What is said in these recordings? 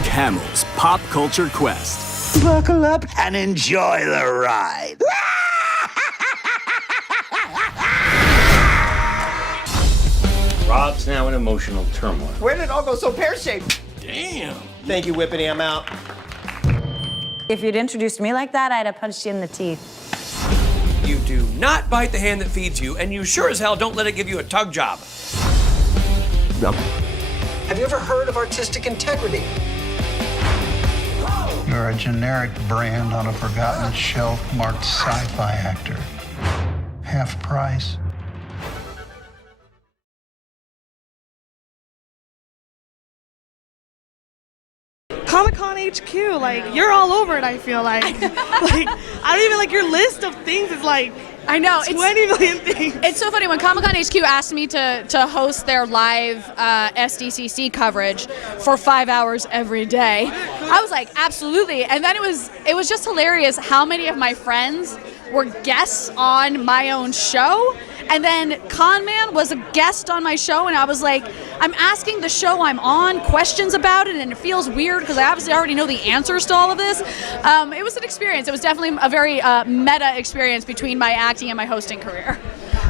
Mark Hamill's pop culture quest. Buckle up and enjoy the ride. Rob's now in emotional turmoil. Where did it all go so pear-shaped? Damn. Thank you, Whippany. I'm out. If you'd introduced me like that, I'd have punched you in the teeth. You do not bite the hand that feeds you, and you sure as hell don't let it give you a tug job. No. Have you ever heard of artistic integrity? You're a generic brand on a forgotten shelf marked sci-fi actor. Half price. ComicConHQ, like, you're all over it, I feel like. Like, I don't even, like, your list of things is like, I know. 20 million things. It's so funny. When ComicConHQ asked me to host their live SDCC coverage for 5 hours every day, I was like, absolutely. And then it was just hilarious how many of my friends were guests on my own show. And then Con Man was a guest on my show, and I was like, I'm asking the show I'm on questions about it, and it feels weird because I obviously already know the answers to all of this. It was an experience. It was definitely a very meta experience between my acting and my hosting career.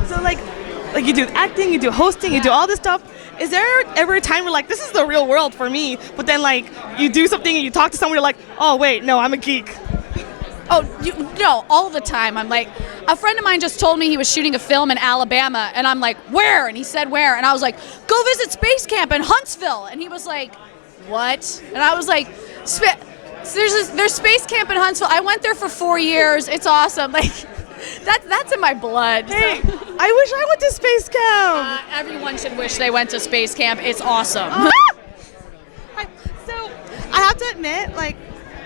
So, like you do acting, you do hosting, you do all this stuff. Is there ever a time where, like, this is the real world for me, but then, like, you do something and you talk to someone, you're like, oh, wait, no, I'm a geek? Oh, no, all the time. I'm like, a friend of mine just told me he was shooting a film in Alabama, and I'm like, where? And he said, where? And I was like, go visit Space Camp in Huntsville. And he was like, what? And I was like, there's Space Camp in Huntsville. I went there for 4 years. It's awesome. Like, that's in my blood. Hey, I wish I went to Space Camp. Everyone should wish they went to Space Camp. It's awesome. So, I have to admit, like,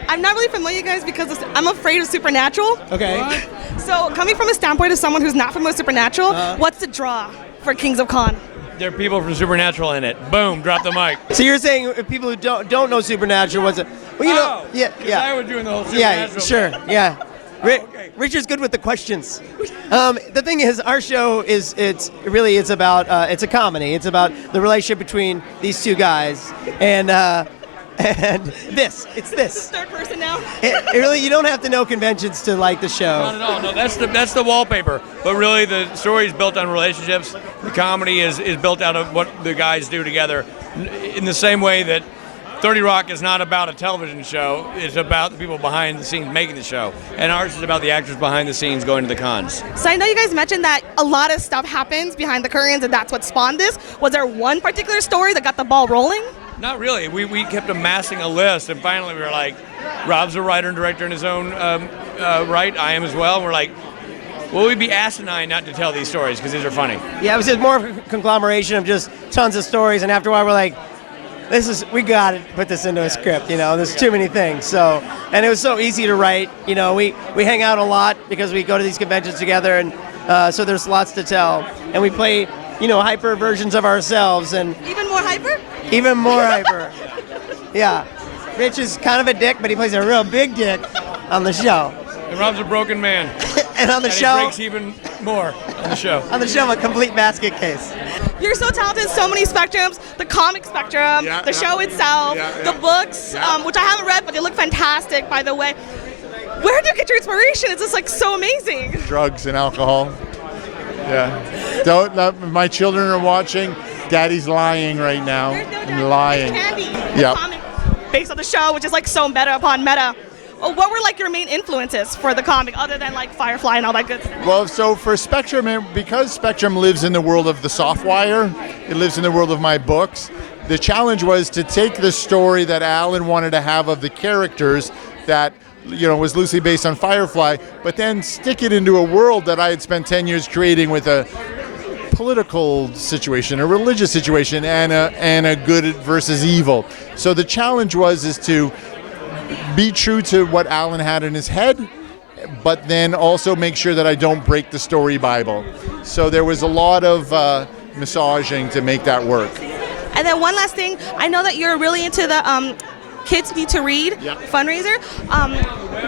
I'm not really familiar, guys, because I'm afraid of Supernatural. Okay. What? So, coming from a standpoint of someone who's not familiar with Supernatural, what's the draw for Kings of Con? There are people from Supernatural in it. Boom, drop the mic. So you're saying people who don't know Supernatural, what's it? Well, you know, yeah. I was doing the whole Supernatural. Yeah, sure, yeah. Okay. Richard's good with the questions. The thing is, our show it's about it's a comedy. It's about the relationship between these two guys, and it's this. Third person now. It really, you don't have to know conventions to like the show. Not at all. No, that's the wallpaper. But really, the story is built on relationships. The comedy is built out of what the guys do together. In the same way that 30 Rock is not about a television show. It's about the people behind the scenes making the show. And ours is about the actors behind the scenes going to the cons. So I know you guys mentioned that a lot of stuff happens behind the curtains, and that's what spawned this. Was there one particular story that got the ball rolling? Not really. We kept amassing a list, and finally we were like, Rob's a writer and director in his own right. I am as well. And we're like, well, we'd be asinine not to tell these stories because these are funny. Yeah, it was just more of a conglomeration of just tons of stories, and after a while we're like, we got to put this into a script, you know, there's too many things. So, and it was so easy to write, you know, we hang out a lot because we go to these conventions together, and so there's lots to tell. And we play, you know, hyper versions of ourselves, and Even more hyper? even more hyper. Yeah. Rich is kind of a dick, but he plays a real big dick on the show. And Rob's a broken man. And on the and show, he breaks even more on the show. I'm a complete basket case. You're so talented, so many spectrums, the comic spectrum, the show itself, the books, which I haven't read, but they look fantastic, by the way. Where do you get your inspiration? It's just like so amazing. Drugs and alcohol. Yeah. Don't. My children are watching. Daddy's lying right now. Lying. Candy. Yeah. Comic based on the show, which is like so meta upon meta. What were like your main influences for the comic, other than like Firefly and all that good stuff? Well, so for Spectrum, because Spectrum lives in the world of the softwire, it lives in the world of my books. The challenge was to take the story that Alan wanted to have of the characters that, you know, was loosely based on Firefly, but then stick it into a world that I had spent 10 years creating with a political situation, a religious situation, and a good versus evil. So the challenge is to be true to what Alan had in his head, but then also make sure that I don't break the story Bible. So there was a lot of massaging to make that work. And then one last thing, I know that you're really into the Kids Need to Read fundraiser.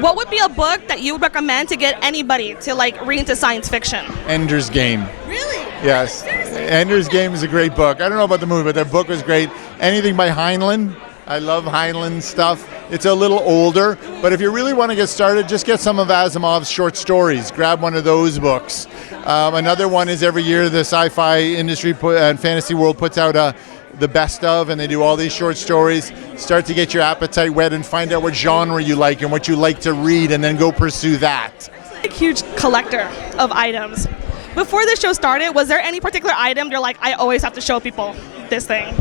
What would be a book that you would recommend to get anybody to like read into science fiction? Ender's Game. Really? Yes. Seriously? Ender's Game is a great book. I don't know about the movie, but that book was great. Anything by Heinlein I love Heinlein stuff. It's a little older, but if you really want to get started, just get some of Asimov's short stories. Grab one of those books. Another one is every year the sci-fi industry and fantasy world puts out the best of, and they do all these short stories. Start to get your appetite wet and find out what genre you like and what you like to read, and then go pursue that. A huge collector of items. Before the show started, was there any particular item you're like, I always have to show people this thing?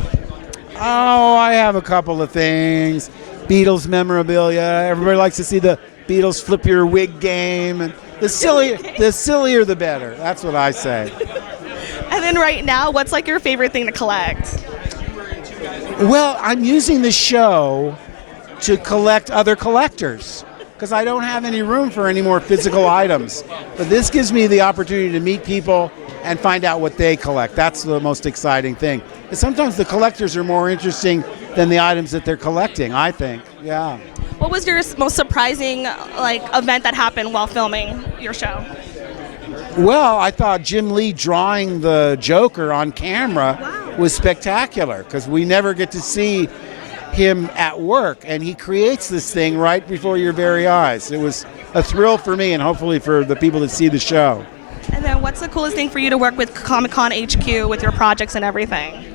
Oh, I have a couple of things. Beatles memorabilia. Everybody likes to see the Beatles flip your wig game, and the sillier the better. That's what I say. And then right now, what's like your favorite thing to collect? Well, I'm using the show to collect other collectors because I don't have any room for any more physical items. But this gives me the opportunity to meet people and find out what they collect. That's the most exciting thing. And sometimes the collectors are more interesting than the items that they're collecting, I think. Yeah. What was your most surprising event that happened while filming your show? Well, I thought Jim Lee drawing the Joker on camera was spectacular because we never get to see him at work, and he creates this thing right before your very eyes. It was a thrill for me and hopefully for the people that see the show. And then what's the coolest thing for you to work with ComicConHQ with your projects and everything?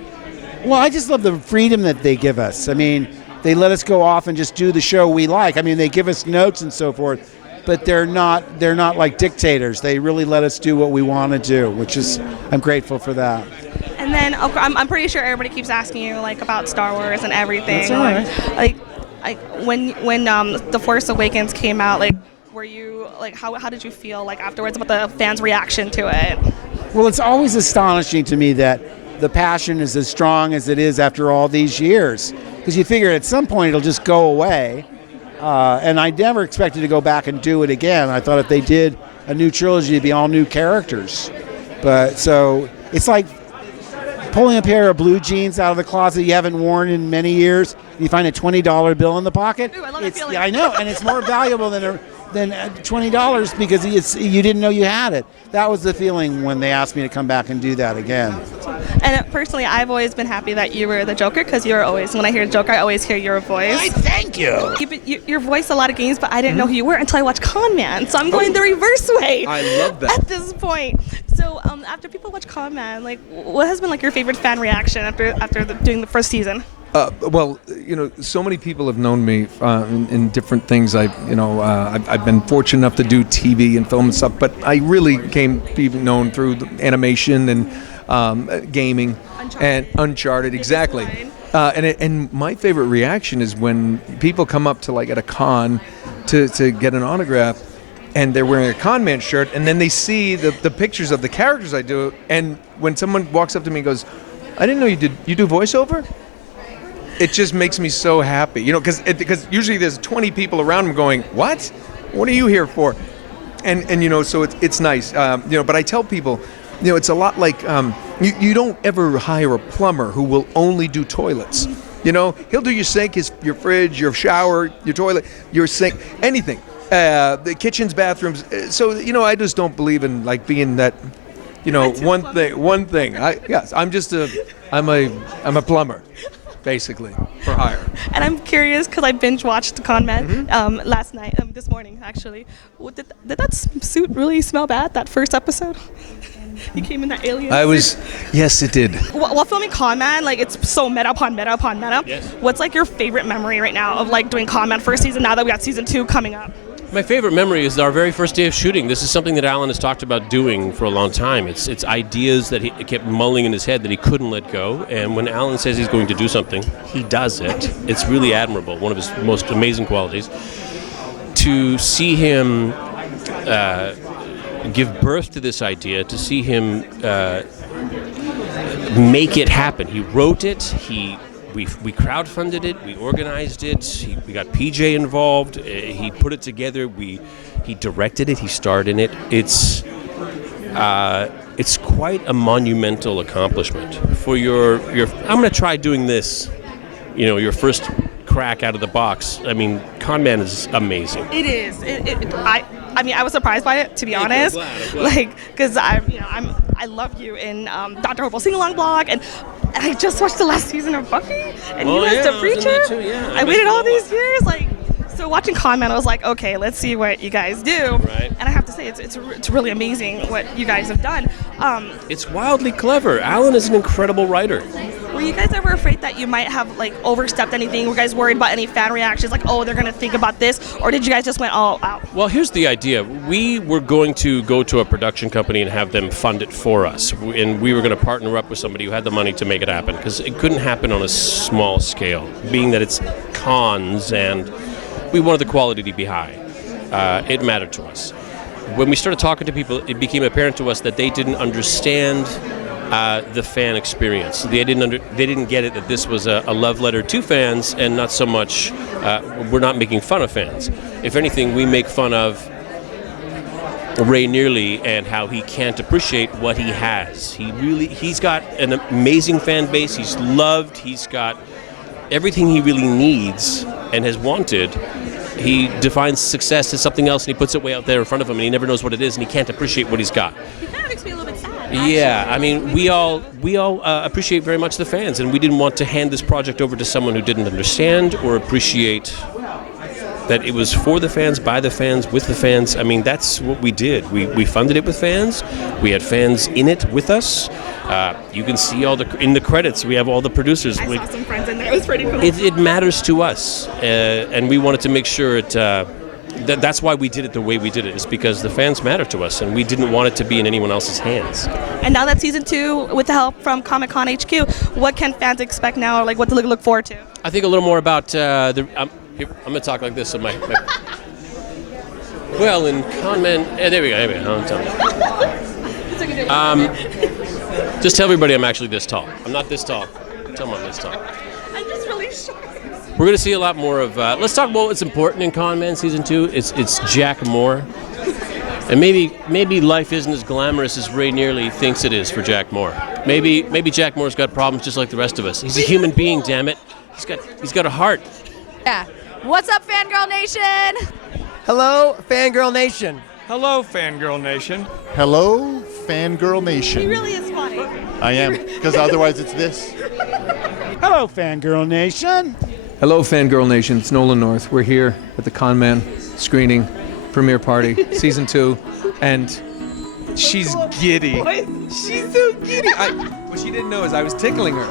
Well, I just love the freedom that they give us. I mean, they let us go off and just do the show we like. I mean, they give us notes and so forth, but they're not like dictators. They really let us do what we want to do, which is, I'm grateful for that. And then I'm pretty sure everybody keeps asking you about Star Wars and everything. That's all right. Like when The Force Awakens came out, were you how did you feel afterwards about the fans' reaction to it? Well, it's always astonishing to me that the passion is as strong as it is after all these years, because you figure at some point it'll just go away. And I never expected to go back and do it again. I thought if they did a new trilogy, it'd be all new characters. But so it's like pulling a pair of blue jeans out of the closet you haven't worn in many years. You find a $20 bill in the pocket. Ooh, I love that feeling. Yeah, I know, and it's more valuable than $20 because you didn't know you had it. That was the feeling when they asked me to come back and do that again. And personally, I've always been happy that you were the Joker, because you're always, when I hear Joker, I always hear your voice. Why, thank you. Your voice a lot of games, but I didn't know who you were until I watched Con Man. So I'm going the reverse way. I love that. At this point. So after people watch Con Man, what has been your favorite fan reaction after doing the first season? Well, so many people have known me in different things. I've been fortunate enough to do TV and film and stuff, but I really came to be known through the animation and gaming and Uncharted, exactly. And my favorite reaction is when people come up to at a con to get an autograph, and they're wearing a Con Man shirt, and then they see the pictures of the characters I do, and when someone walks up to me and goes, "I didn't know you do voiceover?" It just makes me so happy, because usually there's 20 people around them going, "What? What are you here for?" And so it's nice, But I tell people, it's a lot like you don't ever hire a plumber who will only do toilets. He'll do your sink, your fridge, your shower, your toilet, your sink, anything, the kitchens, bathrooms. So I just don't believe in being that, one thing. I'm a plumber. Basically, for hire. And I'm curious because I binge watched Con Man last night, this morning actually. Did that suit really smell bad, that first episode? He came in that alien suit. Yes, it did. While filming Con Man, it's so meta upon meta upon meta. Yes. What's your favorite memory right now of doing Con Man first season, now that we got season 2 coming up? My favorite memory is our very first day of shooting. This is something that Alan has talked about doing for a long time. It's ideas that he kept mulling in his head that he couldn't let go. And when Alan says he's going to do something, he does it. It's really admirable, one of his most amazing qualities. To see him give birth to this idea, to see him make it happen. He wrote it, we crowdfunded it, we organized it, we got PJ involved, he put it together, he directed it, he starred in it. It's quite a monumental accomplishment for your I'm going to try doing this, your first crack out of the box. I mean, Con Man is amazing. It is. I was surprised by it, to be honest. I'm glad. Because I love you in Dr. Horrible Sing-Along blog, and and I just watched the last season of Buffy, and Oh, you as yeah, the I was in preacher. that too, yeah. I waited all these years, like. So watching ConMan, I was like, okay, let's see what you guys do. Right. And I have to say, it's really amazing what you guys have done. It's wildly clever. Alan is an incredible writer. Were you guys ever afraid that you might have like overstepped anything? Were you guys worried about any fan reactions, like, oh, they're gonna think about this, or did you guys just went all out? Well, here's the idea. We were going to go to a production company and have them fund it for us, and we were going to partner up with somebody who had the money to make it happen, because it couldn't happen on a small scale, being that it's cons and we wanted the quality to be high. It mattered to us. When we started talking to people, it became apparent to us that they didn't understand the fan experience. They didn't get it that this was a love letter to fans, and not so much we're not making fun of fans. If anything, we make fun of Ray Nearly and how he can't appreciate what he has. He's got an amazing fan base. He's loved. He's got everything he really needs and has wanted. He defines success as something else, and he puts it way out there in front of him, and he never knows what it is, and he can't appreciate what he's got. It kind of makes me a little bit sad. Yeah, I mean, we all appreciate very much the fans, and we didn't want to hand this project over to someone who didn't understand or appreciate that it was for the fans, by the fans, with the fans. I mean, that's what we did. We funded it with fans. We had fans in it with us. You can see in the credits, we have all the producers. I saw some friends in there. It was pretty cool. It matters to us, and we wanted to make sure that's why we did it the way we did it, is because the fans matter to us, and we didn't want it to be in anyone else's hands. And now that season 2, with the help from ComicConHQ, what can fans expect now, or like what to look forward to? I think a little more about I'm going to talk like this. So well, in ConMan, there we go. Just tell everybody I'm actually this tall. I'm not this tall. Tell them I'm this tall. I'm just really short. We're going to see a lot more of. Let's talk about what's important in ConMan season 2. It's Jack Moore, and maybe life isn't as glamorous as Ray Nearly thinks it is for Jack Moore. Maybe Jack Moore's got problems just like the rest of us. He's a human being, damn it. He's got a heart. Yeah. What's up, Fangirl Nation? Hello, Fangirl Nation. Hello, Fangirl Nation. Hello, Fangirl Nation. He really is funny. I am, because otherwise it's this. Hello, Fangirl Nation. Hello, Fangirl Nation. It's Nolan North. We're here at the ConMan screening, premiere party, season 2, and she's giddy. She's so giddy. What she didn't know is I was tickling her.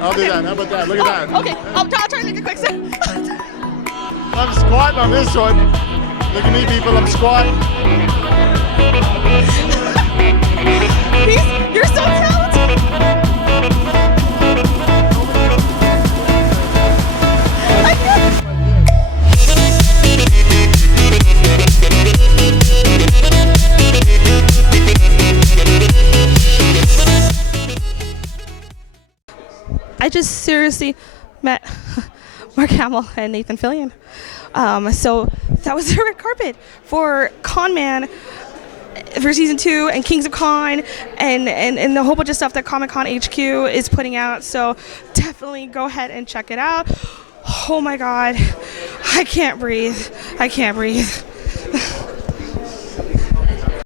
I'll do that. How about that? Look at that. Okay, I'll try to make a quick set. I'm squatting on this one. Look at me, people. I'm squatting. You're so talented. I just seriously met Mark Hamill and Nathan Fillion. So that was the red carpet for ConMan for season 2 and Kings of Con and a whole bunch of stuff that ComicConHQ is putting out. So definitely go ahead and check it out. Oh my God, I can't breathe.